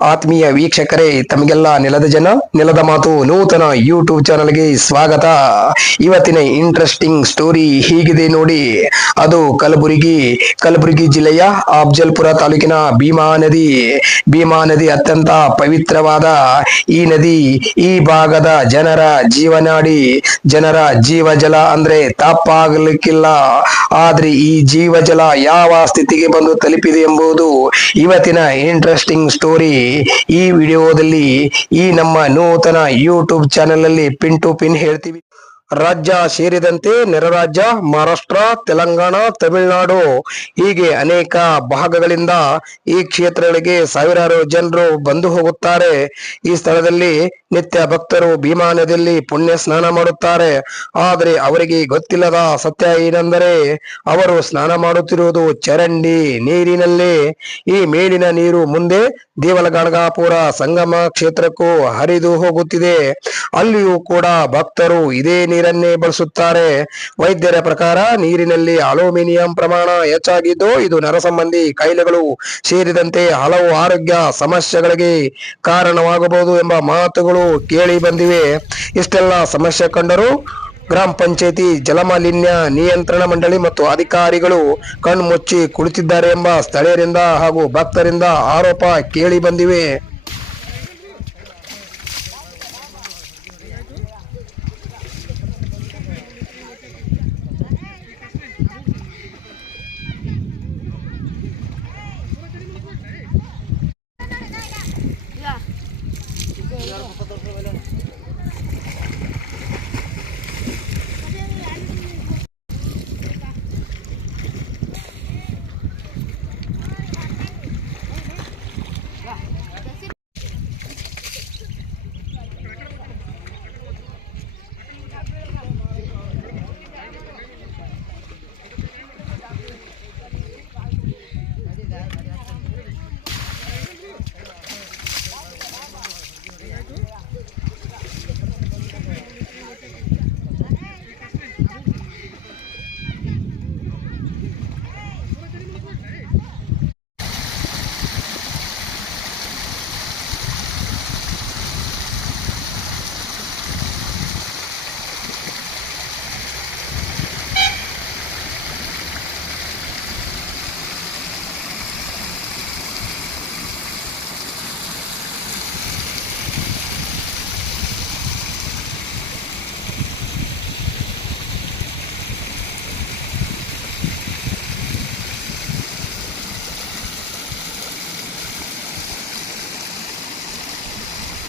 ಆತ್ಮೀಯ ವೀಕ್ಷಕರೇ, ತಮಗೆಲ್ಲ ನೆಲದ ಜನ ನೆಲದ ಮಾತು ನೂತನ ಯೂಟ್ಯೂಬ್ ಚಾನಲ್ಗೆ ಸ್ವಾಗತ. ಇವತ್ತಿನ ಇಂಟ್ರೆಸ್ಟಿಂಗ್ ಸ್ಟೋರಿ ಹೀಗಿದೆ ನೋಡಿ. ಅದು ಕಲಬುರಗಿ ಜಿಲ್ಲೆಯ ಅಫಜಲ್ಪುರ ತಾಲೂಕಿನ ಭೀಮಾ ನದಿ ಅತ್ಯಂತ ಪವಿತ್ರವಾದ ಈ ನದಿ ಈ ಭಾಗದ ಜನರ ಜೀವನಾಡಿ. ಜನರ ಜೀವಜಲ ಅಂದ್ರೆ ತಪ್ಪಾಗಲಿಕ್ಕಿಲ್ಲ. ಆದ್ರೆ ಈ ಜೀವಜಲ ಯಾವ ಸ್ಥಿತಿಗೆ ಬಂದು ತಲುಪಿದೆ ಎಂಬುದು ಇವತ್ತಿನ ಇಂಟ್ರೆಸ್ಟಿಂಗ್ ಸ್ಟೋರಿ. ಈ ವಿಡಿಯೋದಲ್ಲಿ ಈ ನಮ್ಮ ನೂತನ ಯೂಟ್ಯೂಬ್ ಚಾನೆಲ್ ಅಲ್ಲಿ ಪಿನ್ ಟು ಪಿನ್ ಹೇಳ್ತೀವಿ. ರಾಜ್ಯ ಸೇರಿದಂತೆ ನೆರ ರಾಜ್ಯ ಮಹಾರಾಷ್ಟ್ರ, ತೆಲಂಗಾಣ, ತಮಿಳುನಾಡು ಹೀಗೆ ಅನೇಕ ಭಾಗಗಳಿಂದ ಈ ಕ್ಷೇತ್ರಗಳಿಗೆ ಸಾವಿರಾರು ಜನರು ಬಂದು ಹೋಗುತ್ತಾರೆ. ಈ ಸ್ಥಳದಲ್ಲಿ ನಿತ್ಯ ಭಕ್ತರು ಭೀಮಾ ನದಿಯಲ್ಲಿ ಪುಣ್ಯ ಸ್ನಾನ ಮಾಡುತ್ತಾರೆ. ಆದರೆ ಅವರಿಗೆ ಗೊತ್ತಿಲ್ಲದ ಸತ್ಯ ಏನೆಂದರೆ ಅವರು ಸ್ನಾನ ಮಾಡುತ್ತಿರುವುದು ಚರಂಡಿ ನೀರಿನಲ್ಲಿ. ಈ ಮೇಲಿನ ನೀರು ಮುಂದೆ ದೇವಲಗಣಗಾಪುರ ಸಂಗಮ ಕ್ಷೇತ್ರಕ್ಕೂ ಹರಿದು ಹೋಗುತ್ತಿದೆ. ಅಲ್ಲಿಯೂ ಕೂಡ ಭಕ್ತರು ಇದೇ ನೀರನ್ನೇ ಬಳಸುತ್ತಾರೆ. ವೈದ್ಯರ ಪ್ರಕಾರ ನೀರಿನಲ್ಲಿ ಅಲ್ಯೂಮಿನಿಯಂ ಪ್ರಮಾಣ ಹೆಚ್ಚಾಗಿದ್ದು ಇದು ನರ ಸಂಬಂಧಿ ಕಾಯಿಲೆಗಳು ಸೇರಿದಂತೆ ಹಲವು ಆರೋಗ್ಯ ಸಮಸ್ಯೆಗಳಿಗೆ ಕಾರಣವಾಗಬಹುದು ಎಂಬ ಮಾತುಗಳು ಕೇಳಿ ಬಂದಿವೆ. ಇಷ್ಟೆಲ್ಲ ಸಮಸ್ಯೆ ಕಂಡರೂ ಗ್ರಾಮ ಪಂಚಾಯತಿ, ಜಲಮಾಲಿನ್ಯ ನಿಯಂತ್ರಣ ಮಂಡಳಿ ಮತ್ತು ಅಧಿಕಾರಿಗಳು ಕಣ್ಮುಚ್ಚಿ ಕುಳಿತಿದ್ದಾರೆ ಎಂಬ ಸ್ಥಳೀಯರಿಂದ ಹಾಗೂ ಭಕ್ತರಿಂದ ಆರೋಪ ಕೇಳಿ ಬಂದಿವೆ.